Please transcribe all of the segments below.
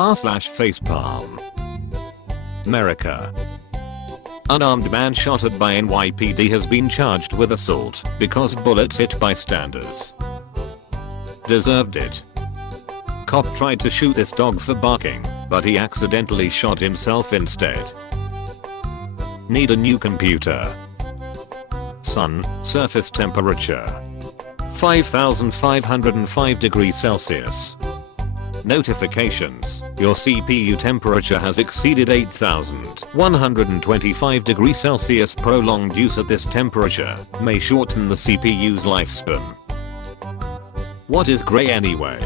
r/facepalm. America. Unarmed man shot at by NYPD has been charged with assault because bullets hit bystanders. Deserved it. Cop tried to shoot this dog for barking, but he accidentally shot himself instead. Need a new computer. Sun, surface temperature 5,505 degrees Celsius. Notifications, your CPU temperature has exceeded 8,125 degrees Celsius. Prolonged use at this temperature may shorten the CPU's lifespan. What is grey anyway?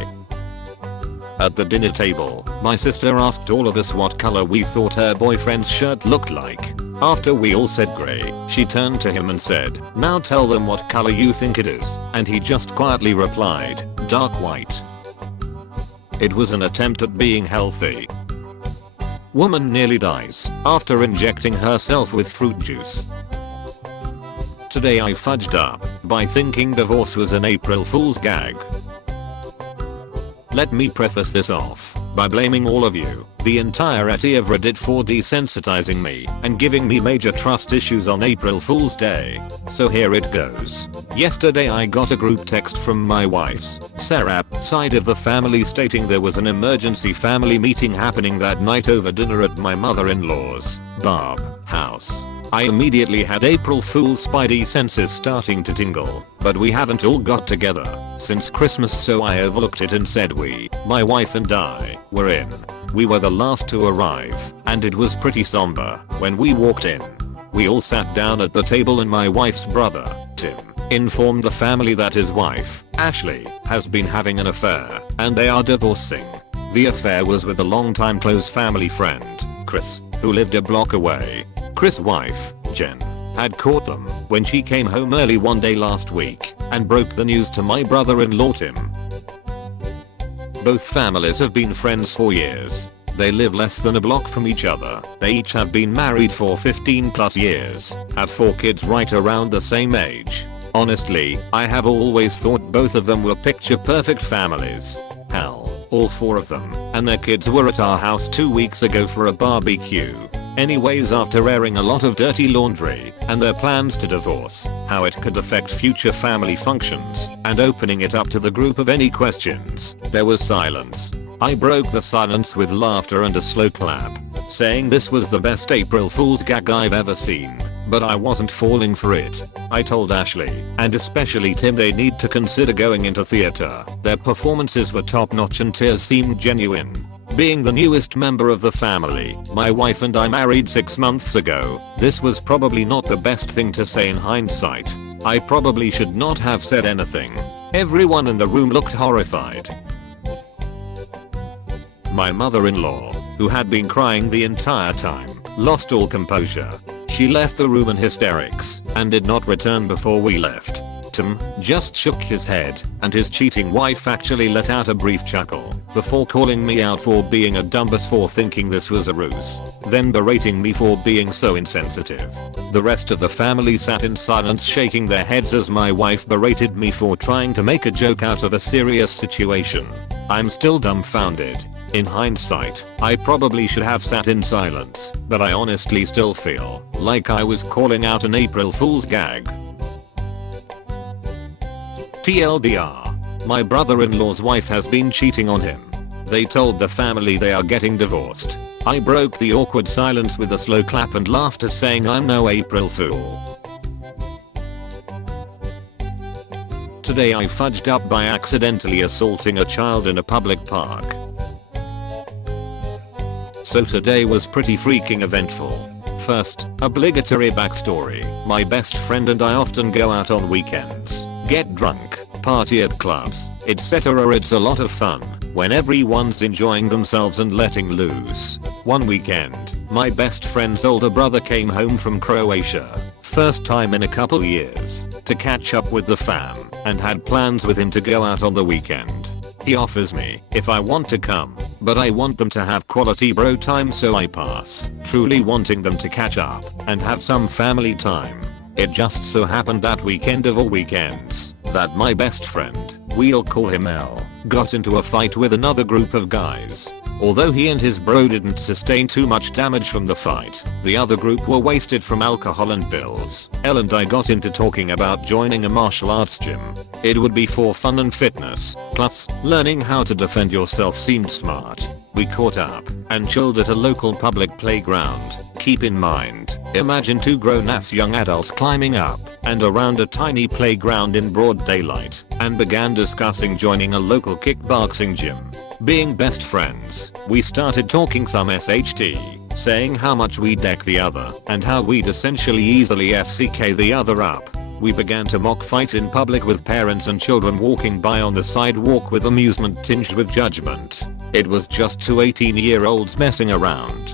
At the dinner table, my sister asked all of us what color we thought her boyfriend's shirt looked like. After we all said grey, she turned to him and said, "Now tell them what color you think it is," and he just quietly replied, "Dark white." It was an attempt at being healthy. Woman nearly dies after injecting herself with fruit juice. Today I fudged up by thinking divorce was an April Fool's gag. Let me preface this off by blaming all of you, the entirety of Reddit, for desensitizing me and giving me major trust issues on April Fool's Day. So here it goes. Yesterday I got a group text from my wife's Sarah side of the family stating there was an emergency family meeting happening that night over dinner at my mother-in-law's Barb house. I immediately had April Fool's spidey senses starting to tingle, but we haven't all got together since Christmas, so I overlooked it and said we, my wife and I, were in. We were the last to arrive, and it was pretty somber when we walked in. We all sat down at the table and my wife's brother, Tim, informed the family that his wife, Ashley, has been having an affair and they are divorcing. The affair was with a longtime close family friend, Chris, who lived a block away. Chris' wife, Jen, had caught them when she came home early one day last week and broke the news to my brother-in-law Tim. Both families have been friends for years. They live less than a block from each other. They each have been married for 15 plus years, have 4 kids right around the same age. Honestly, I have always thought both of them were picture perfect families. Hell, all 4 of them and their kids were at our house 2 weeks ago for a barbecue. Anyways, after airing a lot of dirty laundry and their plans to divorce, how it could affect future family functions, and opening it up to the group of any questions, there was silence. I broke the silence with laughter and a slow clap, saying this was the best April Fool's gag I've ever seen, but I wasn't falling for it. I told Ashley, and especially Tim, they need to consider going into theater. Their performances were top notch and tears seemed genuine. Being the newest member of the family, my wife and I married 6 months ago, this was probably not the best thing to say in hindsight. I probably should not have said anything. Everyone in the room looked horrified. My mother-in-law, who had been crying the entire time, lost all composure. She left the room in hysterics and did not return before we left. Tim just shook his head, and his cheating wife actually let out a brief chuckle before calling me out for being a dumbass for thinking this was a ruse, then berating me for being so insensitive. The rest of the family sat in silence shaking their heads as my wife berated me for trying to make a joke out of a serious situation. I'm still dumbfounded. In hindsight, I probably should have sat in silence, but I honestly still feel like I was calling out an April Fool's gag. TLDR. My brother-in-law's wife has been cheating on him. They told the family they are getting divorced. I broke the awkward silence with a slow clap and laughter, saying I'm no April Fool. Today I fudged up by accidentally assaulting a child in a public park. So today was pretty freaking eventful. First, obligatory backstory. My best friend and I often go out on weekends, get drunk, party at clubs, etc. It's a lot of fun when everyone's enjoying themselves and letting loose. One weekend, my best friend's older brother came home from Croatia, first time in a couple years, to catch up with the fam, and had plans with him to go out on the weekend. He offers me if I want to come, but I want them to have quality bro time, so I pass, truly wanting them to catch up and have some family time. It just so happened that weekend of all weekends that my best friend, we'll call him L, got into a fight with another group of guys. Although he and his bro didn't sustain too much damage from the fight, the other group were wasted from alcohol and pills. Elle and I got into talking about joining a martial arts gym. It would be for fun and fitness, plus learning how to defend yourself seemed smart. We caught up and chilled at a local public playground. Keep in mind, imagine two grown-ass young adults climbing up and around a tiny playground in broad daylight and began discussing joining a local kickboxing gym. Being best friends, we started talking some SHT, saying how much we deck the other and how we'd essentially easily FCK the other up. We began to mock fight in public with parents and children walking by on the sidewalk with amusement tinged with judgment. It was just two 18-year-olds messing around.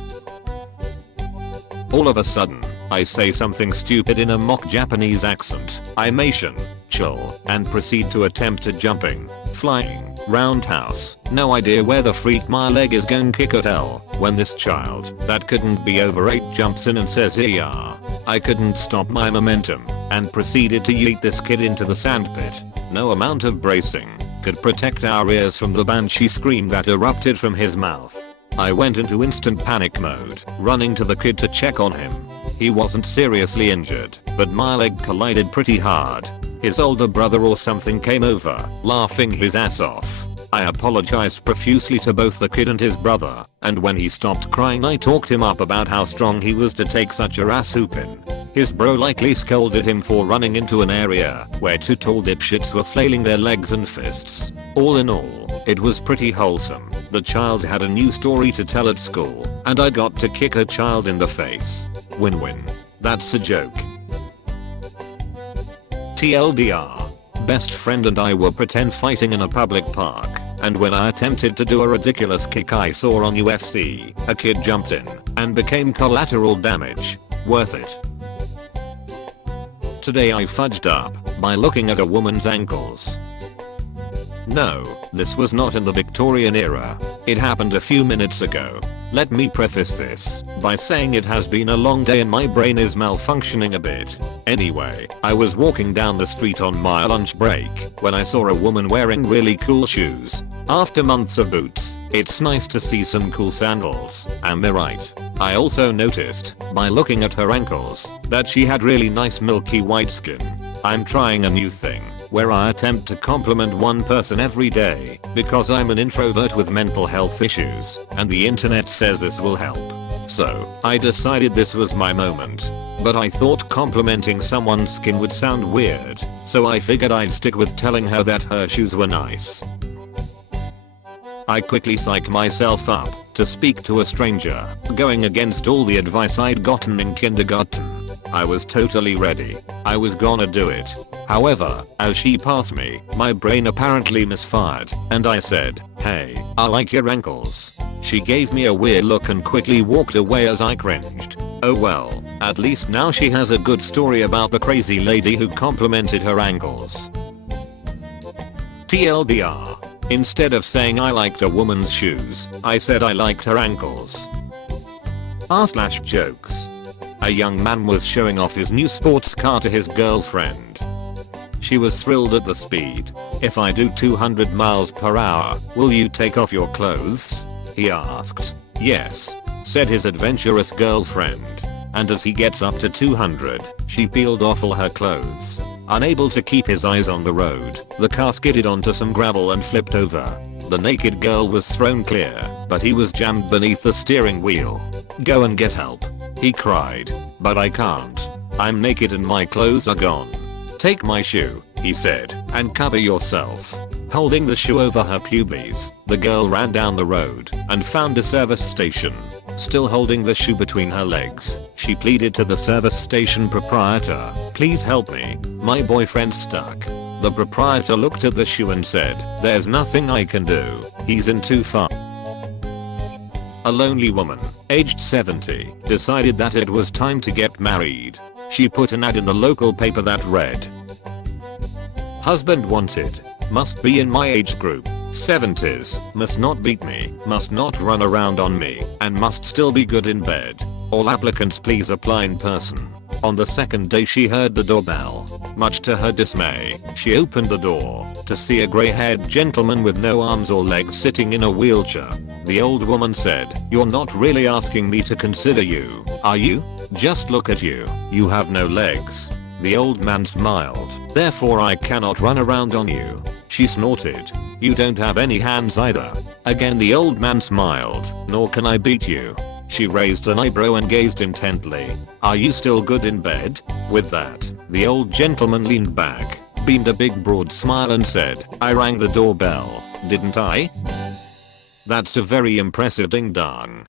All of a sudden, I say something stupid in a mock Japanese accent. I mention, chill, and proceed to attempt a jumping, flying, roundhouse. No idea where the freak my leg is going kick at L, when this child, that couldn't be over 8, jumps in and says yeah. I couldn't stop my momentum, and proceeded to yeet this kid into the sandpit. No amount of bracing could protect our ears from the banshee scream that erupted from his mouth. I went into instant panic mode, running to the kid to check on him. He wasn't seriously injured, but my leg collided pretty hard. His older brother or something came over, laughing his ass off. I apologized profusely to both the kid and his brother, and when he stopped crying I talked him up about how strong he was to take such a ass whooping. His bro likely scolded him for running into an area where two tall dipshits were flailing their legs and fists. All in all, it was pretty wholesome. The child had a new story to tell at school, and I got to kick a child in the face. Win-win. That's a joke. TLDR. Best friend and I were pretend fighting in a public park, and when I attempted to do a ridiculous kick I saw on UFC, a kid jumped in and became collateral damage. Worth it. Today I fudged up by looking at a woman's ankles. No, this was not in the Victorian era. It happened a few minutes ago. Let me preface this by saying it has been a long day and my brain is malfunctioning a bit. Anyway, I was walking down the street on my lunch break when I saw a woman wearing really cool shoes. After months of boots, it's nice to see some cool sandals, am I right? I also noticed, by looking at her ankles, that she had really nice milky white skin. I'm trying a new thing, where I attempt to compliment one person every day, because I'm an introvert with mental health issues, and the internet says this will help. So, I decided this was my moment. But I thought complimenting someone's skin would sound weird, so I figured I'd stick with telling her that her shoes were nice. I quickly psych myself up to speak to a stranger, going against all the advice I'd gotten in kindergarten. I was totally ready. I was gonna do it. However, as she passed me, my brain apparently misfired, and I said, "Hey, I like your ankles." She gave me a weird look and quickly walked away as I cringed. Oh well, at least now she has a good story about the crazy lady who complimented her ankles. TLDR. Instead of saying I liked a woman's shoes, I said I liked her ankles. r/jokes. A young man was showing off his new sports car to his girlfriend. She was thrilled at the speed. "If I do 200 miles per hour, will you take off your clothes?" he asked. "Yes," said his adventurous girlfriend. And as he gets up to 200, she peeled off all her clothes. Unable to keep his eyes on the road, the car skidded onto some gravel and flipped over. The naked girl was thrown clear, but he was jammed beneath the steering wheel. "Go and get help," he cried. "But I can't. I'm naked and my clothes are gone." "Take my shoe," he said, "and cover yourself." Holding the shoe over her pubes, the girl ran down the road and found a service station. Still holding the shoe between her legs, she pleaded to the service station proprietor, "Please help me. My boyfriend's stuck." The proprietor looked at the shoe and said, "There's nothing I can do. He's in too far." A lonely woman, aged 70, decided that it was time to get married. She put an ad in the local paper that read, "Husband wanted. Must be in my age group. 70s. Must not beat me. Must not run around on me. And must still be good in bed. All applicants please apply in person." On the second day she heard the doorbell. Much to her dismay, she opened the door to see a grey-haired gentleman with no arms or legs sitting in a wheelchair. The old woman said, "You're not really asking me to consider you, are you? Just look at you. You have no legs." The old man smiled. "Therefore I cannot run around on you." She snorted. "You don't have any hands either." Again the old man smiled. "Nor can I beat you." She raised an eyebrow and gazed intently. "Are you still good in bed?" With that, the old gentleman leaned back, beamed a big broad smile and said, "I rang the doorbell, didn't I? That's a very impressive ding dong."